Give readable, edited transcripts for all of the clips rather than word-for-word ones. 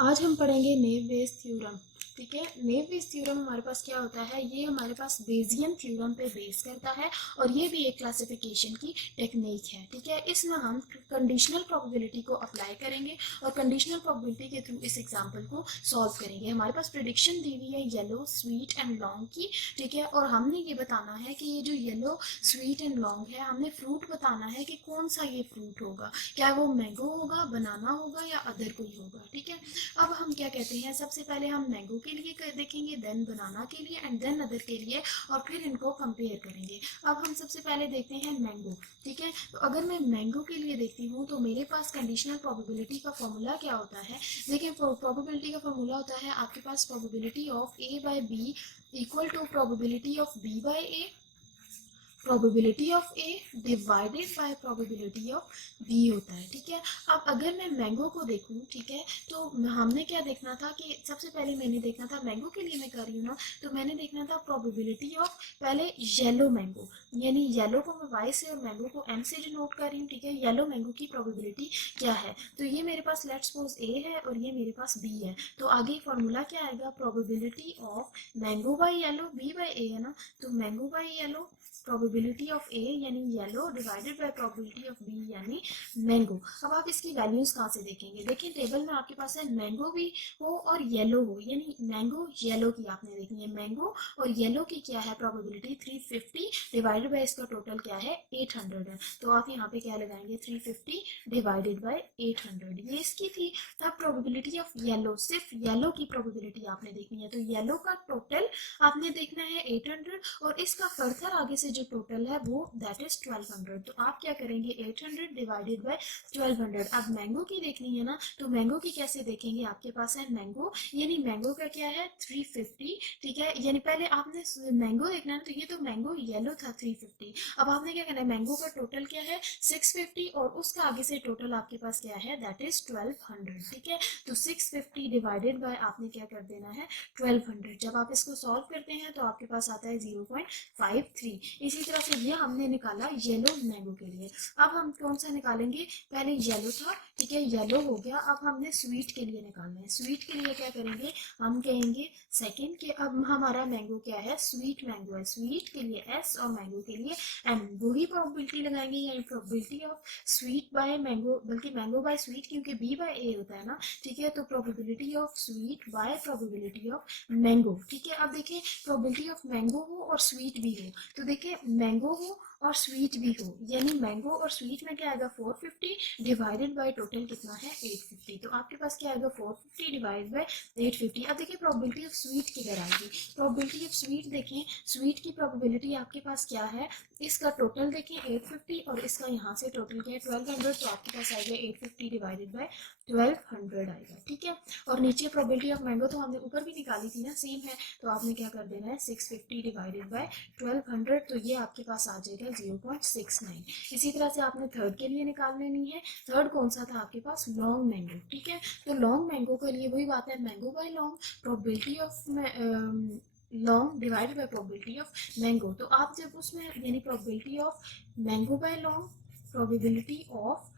आज हम पढ़ेंगे नेव बेस थ्योरम। ठीक है, नेव बेस थ्योरम हमारे पास क्या होता है, ये हमारे पास बेजियन थ्योरम पे बेस करता है और ये भी एक क्लासिफिकेशन की टेक्निक है। ठीक है, इसमें हम कंडीशनल प्रोबेबिलिटी को अप्लाई करेंगे और कंडीशनल प्रोबेबिलिटी के थ्रू इस एग्जांपल को सॉल्व करेंगे। हमारे पास प्रेडिक्शन दी हुई है येलो, स्वीट एंड लॉन्ग की। ठीक है, और हमने ये बताना है कि ये जो येलो, स्वीट एंड लॉन्ग है, हमने फ्रूट बताना है कि कौन सा ये फ्रूट होगा, क्या वो मैंगो होगा, बनाना होगा या अदर कोई होगा। ठीक है, अब हम क्या कहते हैं, सबसे पहले हम मैंगो के लिए देखेंगे, देन बनाना के लिए एंड देन अदर के लिए, और फिर इनको कंपेयर करेंगे। अब हम सबसे पहले देखते हैं मैंगो। ठीक है, तो अगर मैं मैंगो के लिए देखती हूँ तो मेरे पास कंडीशनल प्रोबेबिलिटी का फॉर्मूला क्या होता है। देखिए, प्रोबेबिलिटी का फॉर्मूला होता है आपके पास probability of A by B equal to probability of B by A, probability of A divided by probability of B होता है। ठीक है, अब अगर मैं मैंगो को देखूं, ठीक है, तो हमने क्या देखना था कि सबसे पहले मैंने देखना था, मैंगो के लिए मैं कर रही हूँ ना, तो मैंने देखना था प्रोबेबिलिटी ऑफ पहले येलो मैंगो, यानी येलो को मैं वाई से और मैंगो को एम से डिनोट कर रही हूँ। ठीक है, येलो मैंगो की प्रोबेबिलिटी क्या है, तो ये मेरे पास लेट्स सपोज ए है और ये मेरे पास बी है, तो आगे फॉर्मूला क्या आएगा, probability of mango by yellow, B by A है ना, तो mango by yellow, probability of A यानी yellow divided by probability of B यानी मैंगो। अब आप इसकी वैल्यूज कहाँ से देखेंगे, देखिए टेबल में आपके पास है मैंगो भी हो और येलो हो, यानी मैंगो येलो की आपने देखनी है, मैंगो और येलो की क्या है प्रोबेबिलिटी 350 डिवाइडेड बाय इसका टोटल क्या है 800 है, तो आप यहाँ पे क्या लगाएंगे 350 डिवाइडेड बाय 800, ये इसकी थी। अब प्रोबेबिलिटी ऑफ येलो, सिर्फ येलो की प्रोबेबिलिटी आपने देखनी है, तो येलो का टोटल आपने देखना है 800 और इसका फर्दर आगे से जो टोटल है वो दैट इज 1200, तो आप क्या करेंगे 800 डिवाइडेड बाय 1200। अब मैंगो की देखनी है ना, तो मैंगो की कैसे देखेंगे, आपके पास है मैंगो, यानी मैंगो का क्या है 350। ठीक है, यानी पहले आपने मैंगो देखना है, तो ये तो मैंगो येलो था 350, अब आपने क्या करना है, मैंगो का टोटल क्या है 650 और उसका आगे से टोटल आपके पास क्या है दैट इज 1200। ठीक है, तो 650 डिवाइडेड बाय आपने क्या कर देना है 1200। जब आप इसको सॉल्व करते हैं तो आपके पास आता है 0.53। इसी तरह से ये हमने निकाला येलो मैंगो के लिए। अब हम कौन सा निकालेंगे, पहले येलो था, ठीक है, येलो हो गया, अब हमने स्वीट के लिए निकालना है। स्वीट के लिए क्या करेंगे, हम कहेंगे सेकंड के, अब हमारा मैंगो क्या है स्वीट मैंगो है, स्वीट के लिए एस और मैंगो के लिए एम, वही प्रोबेबिलिटी लगाएंगे, यानी probability of sweet by mango, बल्कि मैंगो बाय स्वीट क्योंकि बी बाय ए होता है ना। ठीक है, तो probability of sweet by probability of mango. ठीक है, अब देखिए प्रोबेबिलिटी ऑफ मैंगो हो और स्वीट भी हो, तो देखिए मैंगो हो और स्वीट भी हो, यानी मैंगो और स्वीट में क्या आएगा 450 डिवाइडेड बाय टोटल कितना है 850, तो आपके पास क्या आएगा 450 डिवाइड बाय 850। अब देखिए प्रोबेबिलिटी ऑफ स्वीट किधर आएगी, प्रोबेबिलिटी ऑफ स्वीट देखें, स्वीट की प्रोबेबिलिटी आपके पास क्या है, इसका टोटल देखें 850 और इसका यहाँ से टोटल क्या है 1200, तो आपके पास आएगा 850 डिवाइडेड बाय 1200 आएगा। ठीक है, और नीचे प्रोबेबिलिटी ऑफ मैंगो तो हमने ऊपर भी निकाली थी ना, सेम है, तो आपने क्या कर देना है 650 डिवाइडेड बाय 1200, तो ये आपके पास आ जाएगा 0.69। इसी तरह से आपने थर्ड के लिए निकाल लेनी है। थर्ड कौन सा था आपके पास, लॉन्ग मैंगो। ठीक है, तो लॉन्ग मैंगो के लिए वही बात है, mango by long, probability of long divided by probability of mango, तो आप जब उसमें यानी probability of mango by long, probability of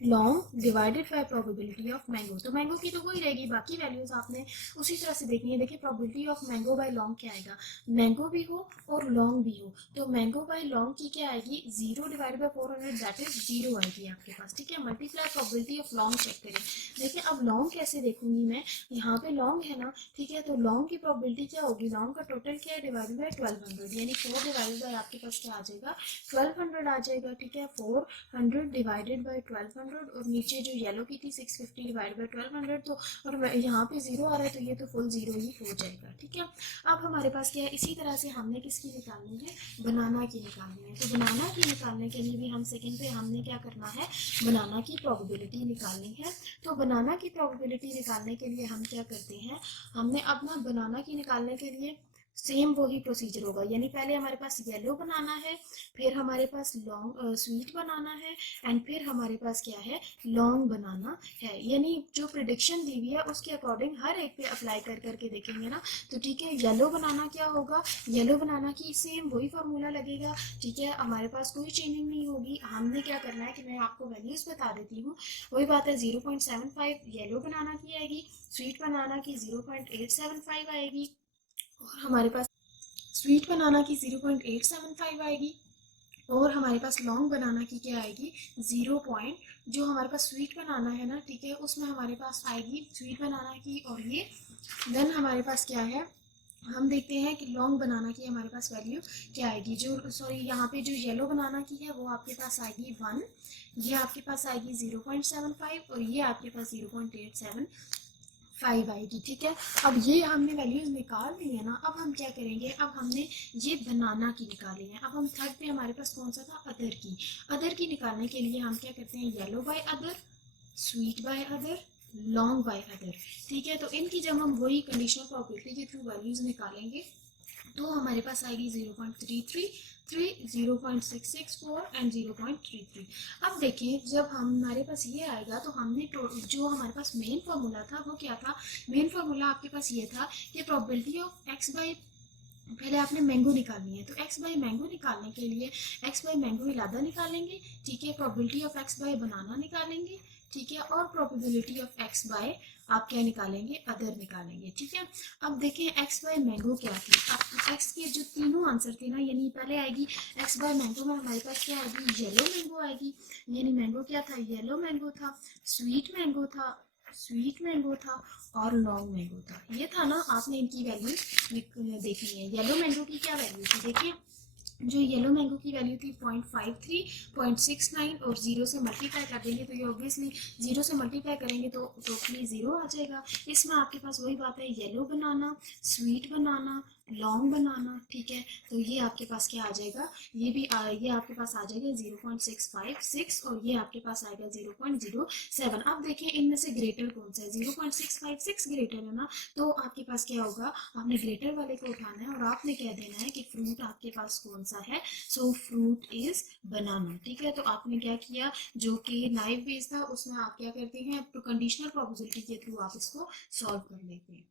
long divided by probability of mango, तो मैंगो की तो वही रहेगी, बाकी वैल्यूज आपने उसी तरह से देखनी है। देखिए probability of mango by long क्या आएगा, मैंगो भी हो और लॉन्ग भी हो, तो मैंगो बाय लॉन्ग की क्या आएगी 0 डिवाइड बाय 400 दैट इज 0 आएगी आपके पास। ठीक है, multiply probability of long check करें। देखिए अब लॉन्ग कैसे देखूंगी मैं, यहाँ पे लॉन्ग है ना, ठीक है, तो लॉन्ग की प्रोबेबिलिटी क्या होगी, लॉन्ग का टोटल क्या है डिवाइडेड बाय 1200, यानी 4 डिवाइडेड बाय आपके पास क्या आ जाएगा 1200 आ जाएगा। ठीक है, 400 डिवाइडेड बाय 1200 और नीचे जो येलो की थी 650 डिवाइड बाय 1200, तो और यहाँ पे जीरो आ रहा है तो ये तो फुल जीरो ही हो जाएगा। ठीक है, अब हमारे पास क्या है, इसी तरह से हमने किसकी निकालनी है, बनाना की निकालनी है, तो बनाना की निकालने के लिए भी हम सेकंड पे हमने क्या करना है, बनाना की प्रोबेबिलिटी निकालनी है। तो बनाना की प्रोबेबिलिटी निकालने के लिए हम क्या करते हैं, हमने अपना बनाना की निकालने के लिए सेम वही प्रोसीजर होगा, यानी पहले हमारे पास येलो बनाना है, फिर हमारे पास लॉन्ग स्वीट बनाना है, एंड फिर हमारे पास क्या है, लॉन्ग बनाना है। यानी जो प्रिडिक्शन दी हुई है उसके अकॉर्डिंग हर एक पे अप्लाई कर करके देखेंगे ना। तो ठीक है, येलो बनाना क्या होगा, येलो बनाना की सेम वही फार्मूला लगेगा। ठीक है, हमारे पास कोई चेंजिंग नहीं होगी। हमने क्या करना है कि मैं आपको वैल्यूज बता देती हूँ। वही बात है, 0.75 येलो बनाना की आएगी, स्वीट बनाना की 0.875 आएगी, और हमारे पास स्वीट बनाना की 0.875 आएगी, और हमारे पास लॉन्ग बनाना की क्या आएगी, 0 पॉइंट, जो हमारे पास स्वीट बनाना है ना, ठीक है, उसमें हमारे पास आएगी स्वीट बनाना की, और ये देन हमारे पास क्या है, हम देखते हैं कि लॉन्ग बनाना की हमारे पास वैल्यू क्या आएगी। जो सॉरी, यहाँ पे जो येलो बनाना की है वो आपके पास आएगी 1, ये आपके पास आएगी 0.75, और ये आपके पास 0.875 आएगी। ठीक है, अब ये हमने वैल्यूज निकाल ली है ना। अब हम क्या करेंगे, अब हमने ये बनाना की निकाली है। अब हम थर्ड पे हमारे पास कौन सा था, अदर की। अदर की निकालने के लिए हम क्या करते हैं, yellow by other, sweet by other, long by other. ठीक है, तो इनकी जब हम वही कंडीशनल प्रोबेबिलिटी के थ्रू वैल्यूज निकालेंगे तो हमारे पास आएगी 0.333, 0.664 एंड 0.33। अब देखिए, जब हमारे पास ये आएगा तो हमने जो हमारे पास मेन फार्मूला था वो क्या था, मेन फार्मूला आपके पास ये था कि प्रोबेबिलिटी ऑफ एक्स बाई, पहले आपने मैंगो निकालनी है, तो एक्स बाई मैंगो निकालने के लिए एक्स बाई मैंगो इलादा निकालेंगे। ठीक है, प्रोबेबिलिटी ऑफ एक्स बाय बनाना निकालेंगे। ठीक है, और प्रोबेबिलिटी ऑफ एक्स बाय आप क्या निकालेंगे, अदर निकालेंगे। ठीक है, अब देखें एक्स बाय मैंगो क्या थी। अब एक्स के जो तीनों आंसर थे ना, यानी पहले आएगी एक्स बाय मैंगो में हमारे पास क्या आएगी, येलो मैंगो आएगी। यानी मैंगो क्या था, येलो मैंगो था, स्वीट मैंगो था, स्वीट मैंगो था, और लॉन्ग मैंगो था। ये था ना, आपने इनकी वैल्यू देखनी है। येलो मैंगो की क्या वैल्यू थी, देखिए, जो येलो मैंगो की वैल्यू थी 0.53, 0.69, और 0 से मल्टीप्लाई कर देंगे तो ये ऑब्वियसली 0 से मल्टीप्लाई करेंगे तो टोटली 0 आ जाएगा। इसमें आपके पास वही बात है, येलो बनाना, स्वीट बनाना, लॉन्ग बनाना। ठीक है, तो ये आपके पास क्या आ जाएगा, ये आपके पास आ जाएगा 0.656, और ये आपके पास आएगा 0.07। अब देखिए इनमें से ग्रेटर कौन सा है, 0.656 ग्रेटर है ना, तो आपके पास क्या होगा, आपने ग्रेटर वाले को उठाना है और आपने कह देना है कि फ्रूट आपके पास कौन सा है। सो फ्रूट इज बनाना। ठीक है, तो आपने क्या किया, जो कि नाइफ बेस था उसमें आप क्या करते हैं, तो कंडीशनल प्रोबेबिलिटी के थ्रू आप इसको सॉल्व कर लेते हैं।